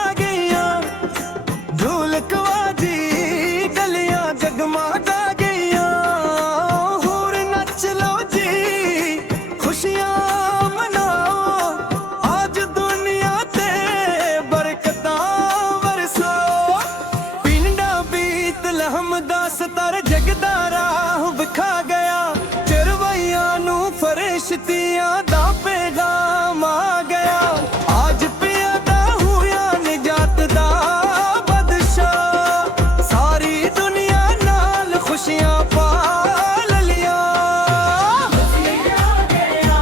ਜਾ ਗਈਆਂ, ਢੋਲਕ ਵਾਜੀ ਗਲੀਆਂ ਜਗਮਗਾ ਗਈਆਂ। ਹੋਰ ਨੱਚ ਲਓ ਜੀ ਖੁਸ਼ੀਆਂ ਮਨਾਓ, ਅੱਜ ਦੁਨੀਆ ਤੇ ਬਰਕਤਾਂ ਵਰਸੋ। ਪਿੰਡਾਂ ਬੀਤ ਲਹਮਦਾ ਸਤਰ ਜਗਦਾ ਰਾਹ ਵਿਖਾ ਗਿਆ, ਚਰਵਈਆਂ ਨੂੰ ਫਰਿਸ਼ਤਿਆਂ ਦਾ ਪੈਗਾਮ ਆ ਗਿਆ। आज पियादा हुआ निजात दा बादशाह, सारी दुनिया नाल खुशियां पाल लिया। खुशियां आ गया,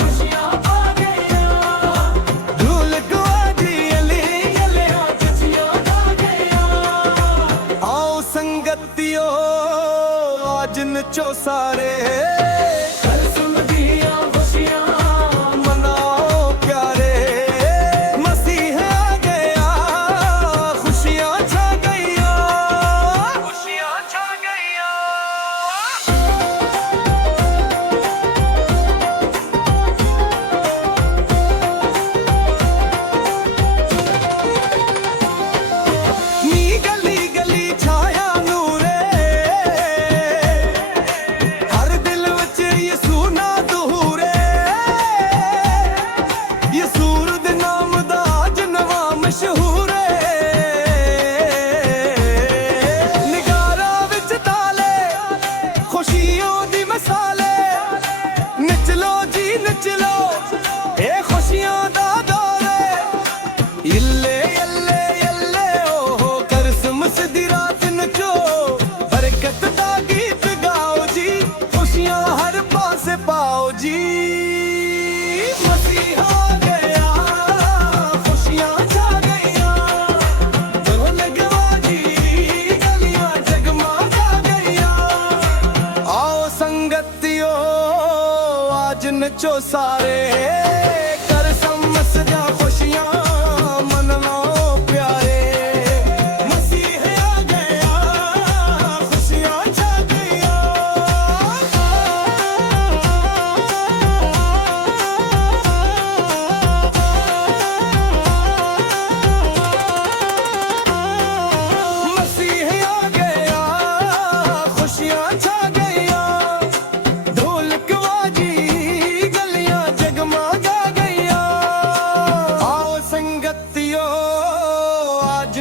खुशियां आ गया, ढोलक वाजी अली अलिया खुशियां आ गया। आओ संगतियो आज नचो सारे, पाओ जी मसीहा आ गया, खुशियां छा गईया, ढोलक वाजी गलियां जगमगा गईया। आओ संगतियो आज नचो सारे, कर समझ खुशियां मन लो प्यारे।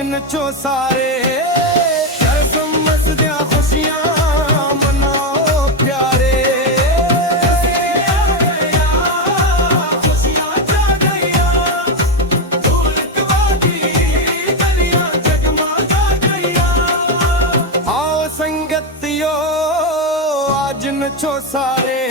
नचो सारे, कर समझदियां खुशियां मनाओ प्यारे। खुशियां छा गईया, ढोलक वाजी गलियां जगमगा गईया। आओ संगतियो आज नचो सारे।